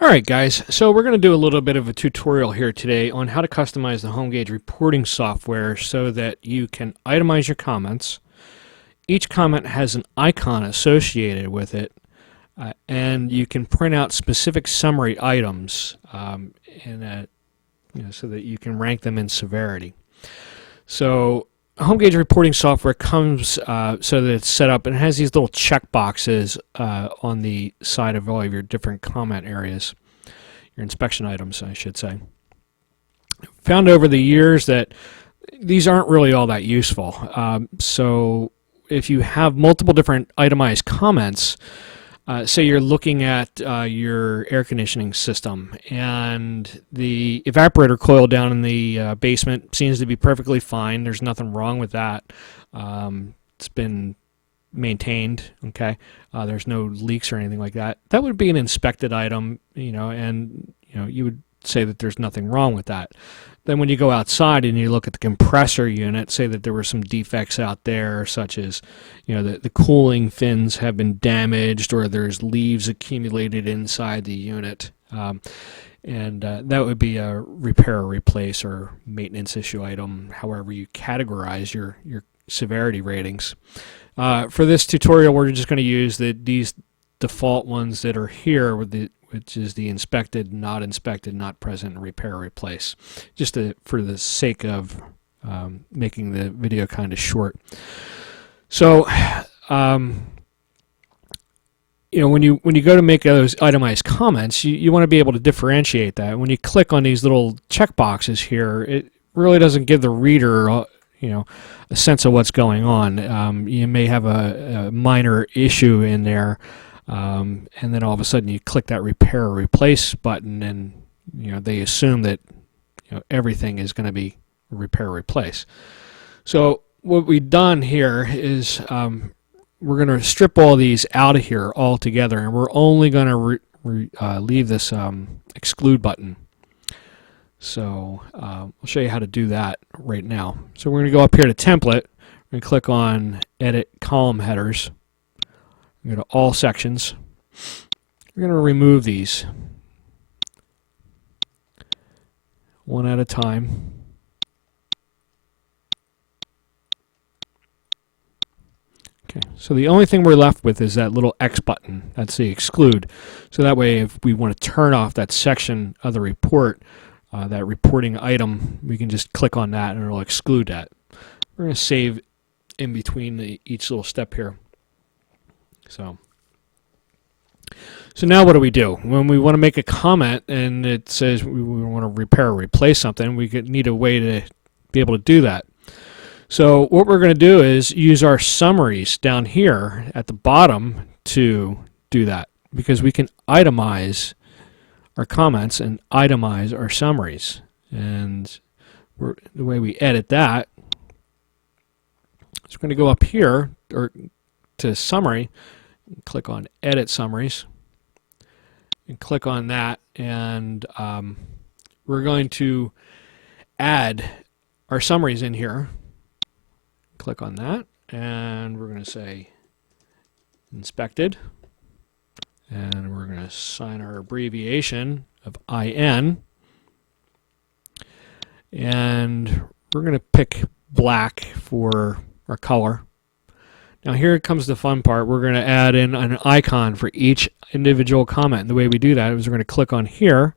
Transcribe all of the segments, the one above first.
Alright guys, so we're going to do a little bit of a tutorial here today on how to customize the HomeGauge reporting software so that you can itemize your comments. Each comment has an icon associated with it, and you can print out specific summary items so that you can rank them in severity. So HomeGauge reporting software comes so that it's set up and it has these little check boxes on the side of all of your different comment areas, your inspection items, I should say. Found over the years that these aren't really all that useful. So if you have multiple different itemized comments, say you're looking at your air conditioning system and the evaporator coil down in the basement seems to be perfectly fine. There's nothing wrong with that. It's been maintained, okay? There's no leaks or anything like that. That would be an inspected item, and you would say that there's nothing wrong with that. Then when you go outside and you look at the compressor unit, say that there were some defects out there, such as the cooling fins have been damaged or there's leaves accumulated inside the unit, and that would be a repair or replace or maintenance issue item, however you categorize your severity ratings. For this tutorial, we're just going to use these default ones that are here, which is the inspected, not present, and repair or replace, just for the sake of making the video kind of short. So, when you go to make those itemized comments, you want to be able to differentiate that. When you click on these little check boxes here, it really doesn't give the reader a sense of what's going on. You may have a minor issue in there, and then all of a sudden you click that repair or replace button, and they assume that everything is going to be repair or replace. So what we've done here is we're going to strip all these out of here altogether, and we're only going to leave this exclude button. So I'll show you how to do that right now. So we're going to go up here to Template. We're going to click on Edit Column Headers. Go to All Sections. We're going to remove these one at a time. Okay, so the only thing we're left with is that little X button. That's the exclude. So that way, if we want to turn off that section of the report, that reporting item, we can just click on that and it'll exclude that. We're going to save in between each little step here. So now what do? When we want to make a comment and it says we want to repair or replace something, we need a way to be able to do that. So what we're going to do is use our summaries down here at the bottom to do that, because we can itemize our comments and itemize our summaries. And the way we edit that is we're going to go up here to Summary, click on Edit Summaries, and click on that, and we're going to add our summaries in here. Click on that, and we're going to say Inspected, and we're going to assign our abbreviation of IN, and we're going to pick black for our color. Now here comes the fun part. We're going to add in an icon for each individual comment. And the way we do that is we're going to click on here,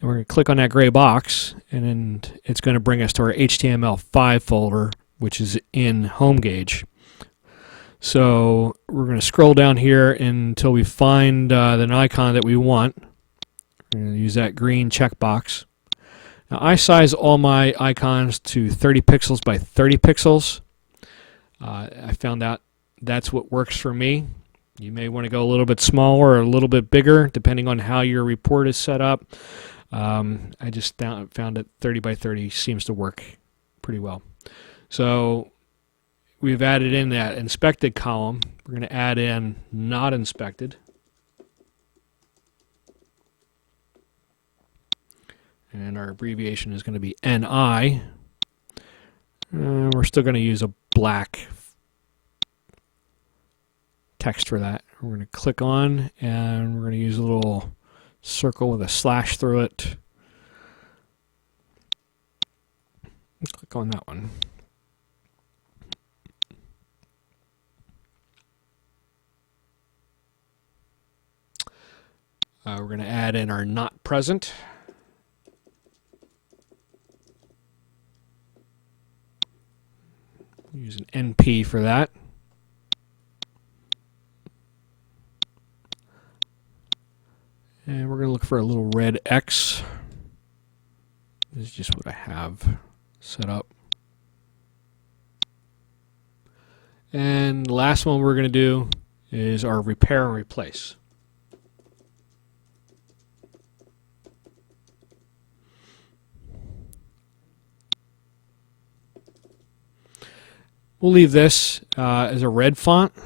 and we're going to click on that gray box, and then it's going to bring us to our HTML5 folder, which is in HomeGauge. So we're going to scroll down here until we find an icon that we want. We're going to use that green checkbox. Now I size all my icons to 30 pixels by 30 pixels. I found out that's what works for me. You may want to go a little bit smaller or a little bit bigger, depending on how your report is set up. I just found that 30 by 30 seems to work pretty well. So we've added in that inspected column. We're going to add in not inspected. And our abbreviation is going to be NI. We're still going to use a black text for that. we're going to click on, and we're going to use a little circle with a slash through it. Click on that one. We're going to add in our not present. Use an NP for that. And we're going to look for a little red X. This is just what I have set up. And the last one we're going to do is our repair and replace. We'll leave this as a red font, so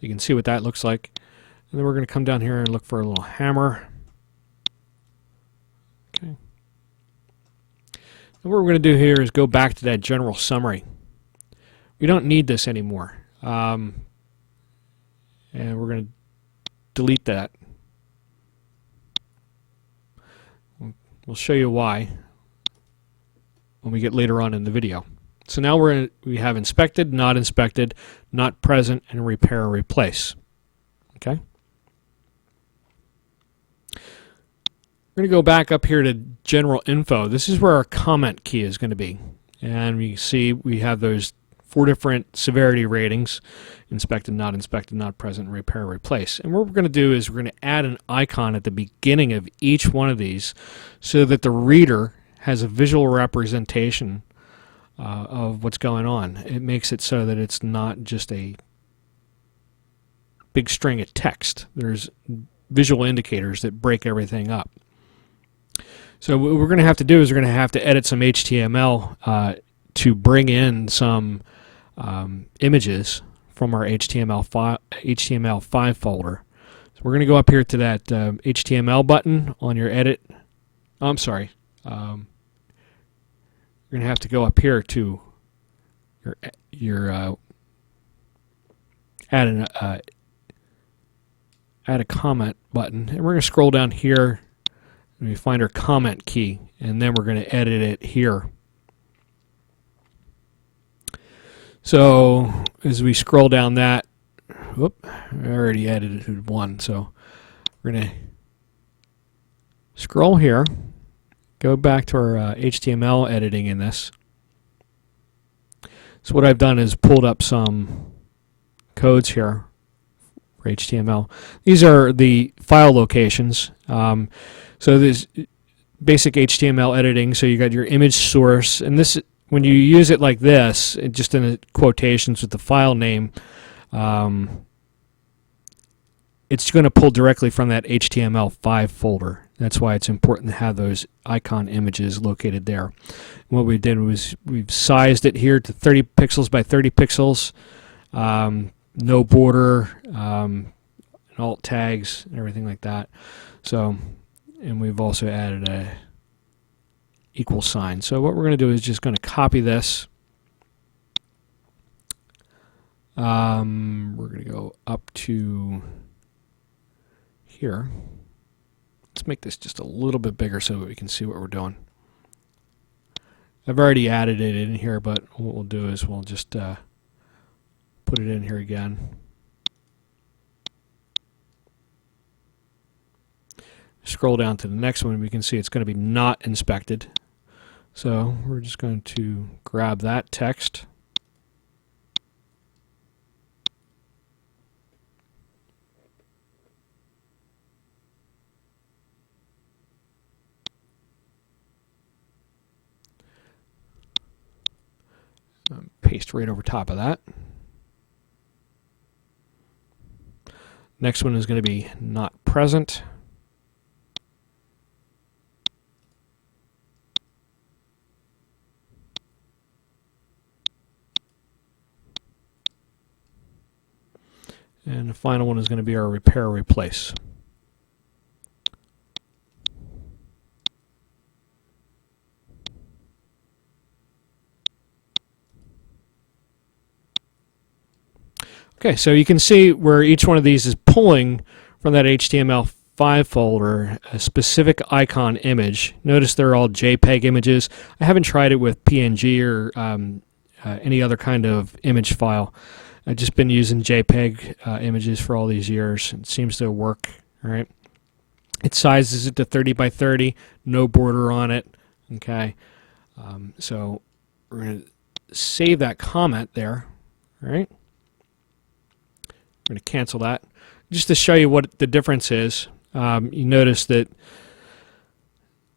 you can see what that looks like. And then we're going to come down here and look for a little hammer. Okay. And what we're going to do here is go back to that general summary. We don't need this anymore. And we're going to delete that. We'll show you why when we get later on in the video. So now we have inspected, not present, and repair or replace. Okay? We're going to go back up here to general info. This is where our comment key is going to be. And you can see we have those 4 different severity ratings: inspected, not present, repair, or replace. And what we're going to do is we're going to add an icon at the beginning of each one of these so that the reader has a visual representation of what's going on. It makes it so that it's not just a big string of text. There's visual indicators that break everything up. So what we're going to have to do is we're going to have to edit some HTML to bring in some images from our HTML5 folder. So we're going to go up here to that HTML button on your edit. Oh, I'm sorry. You're going to have to go up here to your add a comment button, and we're going to scroll down here and we find our comment key, and then we're going to edit it here. So as we scroll down that, whoop, I already edited one, so we're going to scroll here. Go back to our HTML editing in this. So what I've done is pulled up some codes here for HTML. These are the file locations. So there's basic HTML editing. So you got your image source, and this, when you use it like this, just in the quotations with the file name, it's going to pull directly from that HTML5 folder. That's why it's important to have those icon images located there. And what we did was we've sized it here to 30 pixels by 30 pixels, no border, alt tags, and everything like that. So, and we've also added a equal sign. So what we're going to do is just going to copy this. We're going to go up to here. Let's make this just a little bit bigger so that we can see what we're doing. I've already added it in here, but what we'll do is we'll just put it in here again. Scroll down to the next one, we can see it's going to be not inspected. So we're just going to grab that text. Paste right over top of that. Next one is going to be not present. And the final one is going to be our repair replace. Okay, so you can see where each one of these is pulling from that HTML5 folder a specific icon image. Notice they're all JPEG images. I haven't tried it with PNG or any other kind of image file. I've just been using JPEG images for all these years. It seems to work. All right. It sizes it to 30 by 30, no border on it. Okay. So we're going to save that comment there. All right. I'm going to cancel that. Just to show you what the difference is, you notice that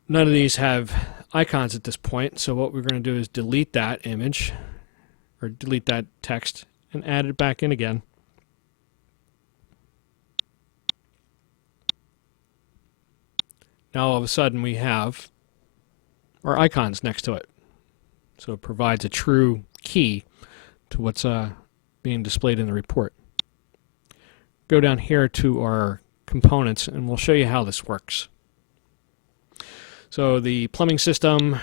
none of these have icons at this point. So what we're going to do is delete that image, or delete that text, and add it back in again. Now all of a sudden we have our icons next to it. So it provides a true key to what's being displayed in the report. Go down here to our components and we'll show you how this works. So the plumbing system,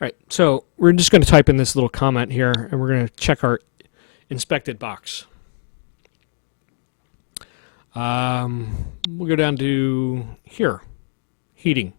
all right, so we're just going to type in this little comment here, and we're going to check our inspected box. We'll go down to here, heating.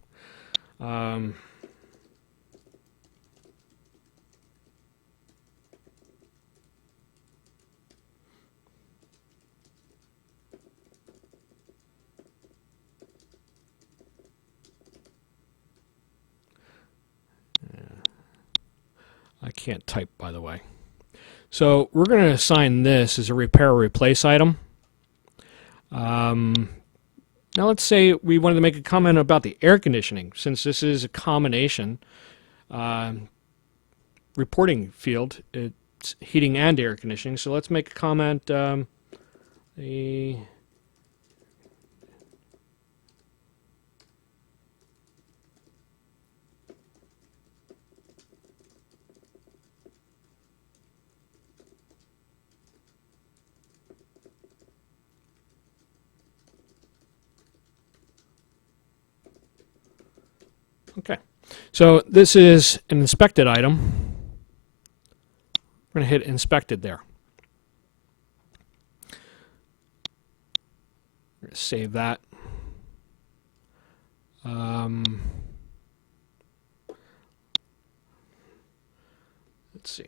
I can't type, by the way. So we're going to assign this as a repair or replace item. Now let's say we wanted to make a comment about the air conditioning, since this is a combination reporting field. It's heating and air conditioning. So let's make a comment. Okay, so this is an inspected item. We're going to hit inspected there. We're going to save that. Let's see.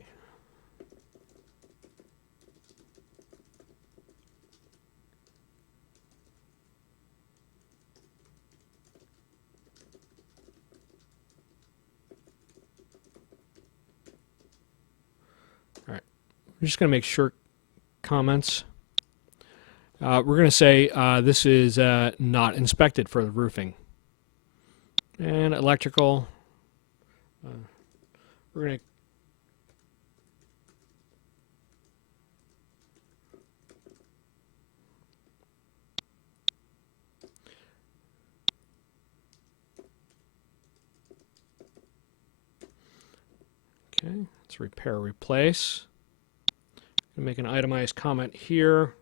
We're just going to make short comments. We're going to say this is not inspected for the roofing. And electrical, we're going to let's repair, replace. Make an itemized comment here.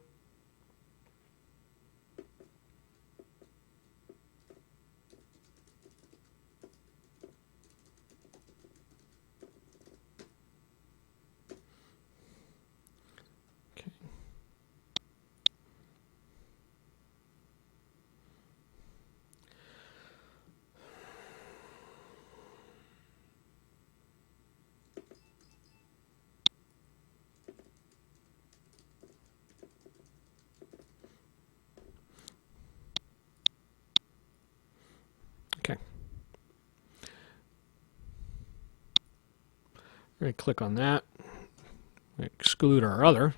We're going to click on that, exclude our other.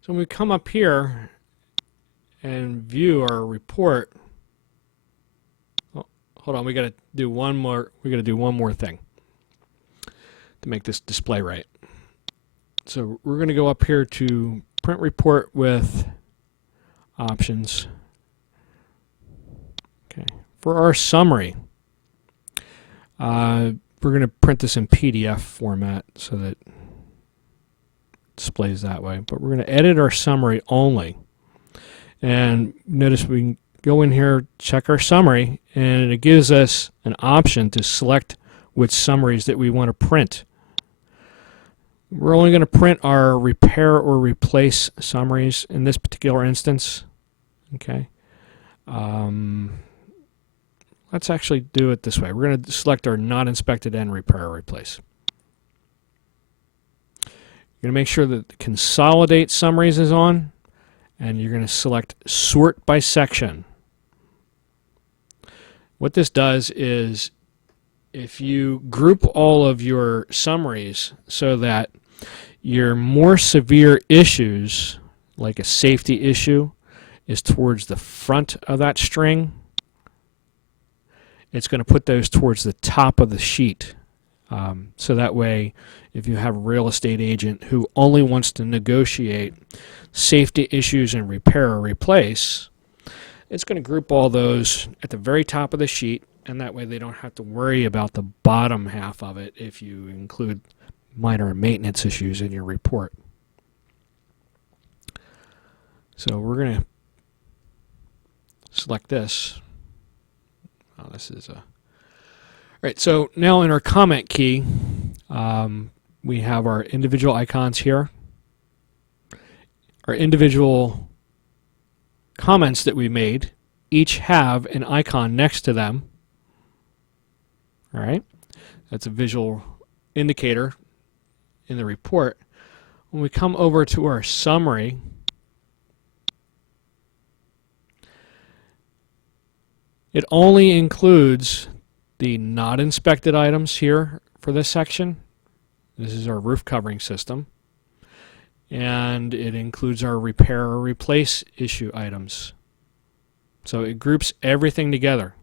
So when we come up here and view our report, oh, hold on, we got to do one more. We got to do one more thing to make this display right. So we're going to go up here to print report with options. Okay, for our summary, we're going to print this in PDF format so that it displays that way. But we're going to edit our summary only. And notice we can go in here, check our summary, and it gives us an option to select which summaries that we want to print. We're only going to print our repair or replace summaries in this particular instance. Okay. Let's actually do it this way. We're going to select our not inspected and repair or replace. You're going to make sure that the consolidate summaries is on, and you're going to select sort by section. What this does is if you group all of your summaries so that your more severe issues, like a safety issue, is towards the front of that string, it's going to put those towards the top of the sheet. So that way, if you have a real estate agent who only wants to negotiate safety issues and repair or replace, it's going to group all those at the very top of the sheet, and that way they don't have to worry about the bottom half of it if you include minor maintenance issues in your report. So we're going to select this. Oh, this is a... All right, so now in our comment key, we have our individual icons here. Our individual comments that we made each have an icon next to them. All right, that's a visual indicator in the report. When we come over to our summary, it only includes the not inspected items here for this section. This is our roof covering system. And it includes our repair or replace issue items. So it groups everything together.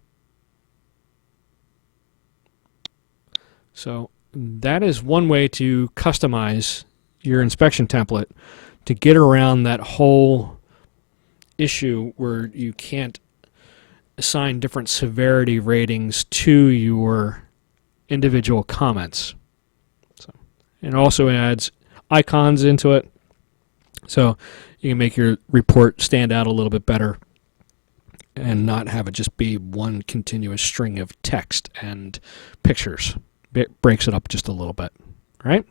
So that is one way to customize your inspection template to get around that whole issue where you can't assign different severity ratings to your individual comments. So, and it also adds icons into it, so you can make your report stand out a little bit better and not have it just be one continuous string of text and pictures. It breaks it up just a little bit. All right?